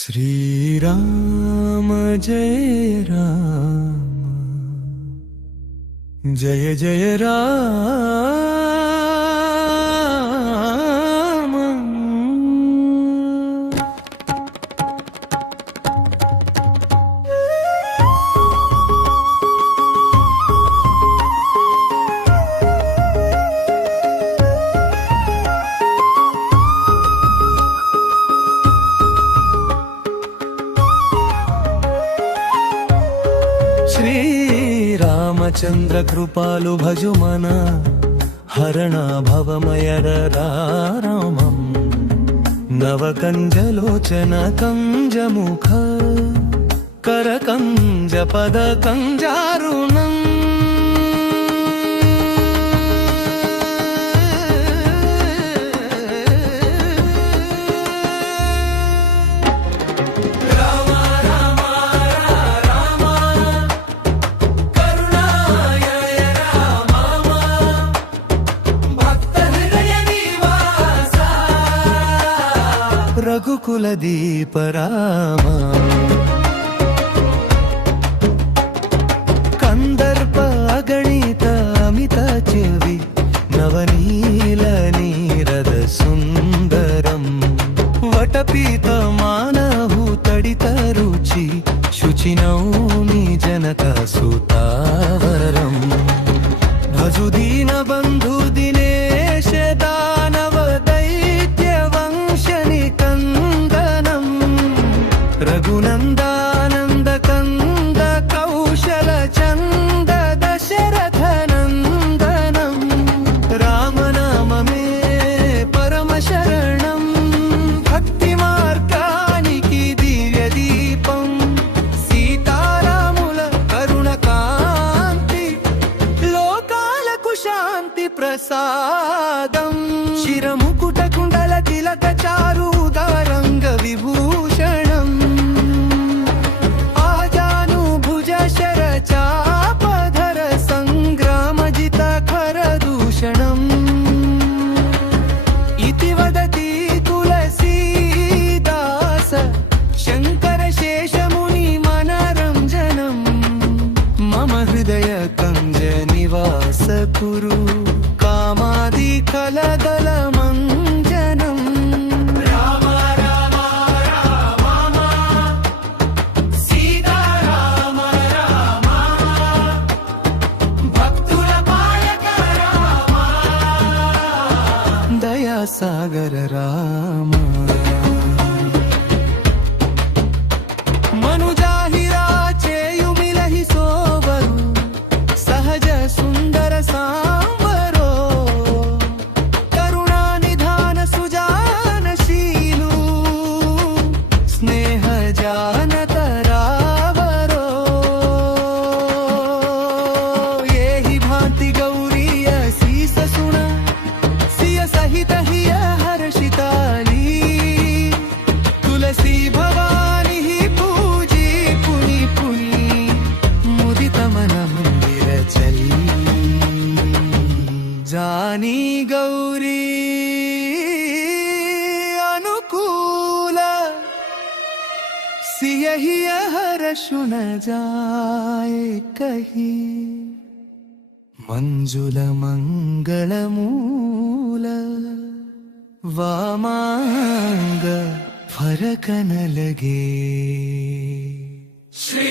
श्रीराम जय राम जय जय राम। శ్రీరామచంద్ర కృపాలు భజుమన హరణ భవమయర రామం నవకంజలోచన కంజముఖ కరకంజ పద కంజారుణం రఘుకుల దీప రామ కందర్ప అగణిత అమిత చెవి నవనీల నీరద సుందరం వటపీత మానహు తడిత రుచి శుచినౌమి జనక సుతావరం భజుదీన బంధు దినేశ దానవ రఘునందానంద కంద కౌశల చంద దశరథ నందనం రామనామమే పరమ శరణం భక్తి మార్గానికి దివ్య దీపం సీతారాముల కరుణ కాంతి లోకాలకు శాంతి ప్రసాదం శిరముకుట కుండల తిలక చారు ఉదారంగ విభూషణం చాపధర సంగ్రామజిత ఖరదూషణం ఇతి వదతి తులసీదాస శంకర శేషముని మనరంజనం మమ హృదయ కంజ నివాస కురు కామాది కలదల మంజనం సాగర రామ మనుజాహిరా చేయుమిలహి సోవరు సహజ సుందర సాంబరో కరుణా నిధాన సుజానశీలు స్నేహ జానత రావరో ఏహి భాంతి గౌరీయ శీస సుణ సహిత హియ హర్షితాలి తులసి భవాని పూజీ పుని పుని ముదిత మన మందిర చలి జానీ గౌరీ అనుకూల సియహియ హర్షున జాయ కహి మంజుల మంగళమూల ವಾಮಾಂಗ ಫರಕನ ಲಗೆ ಶ್ರೀ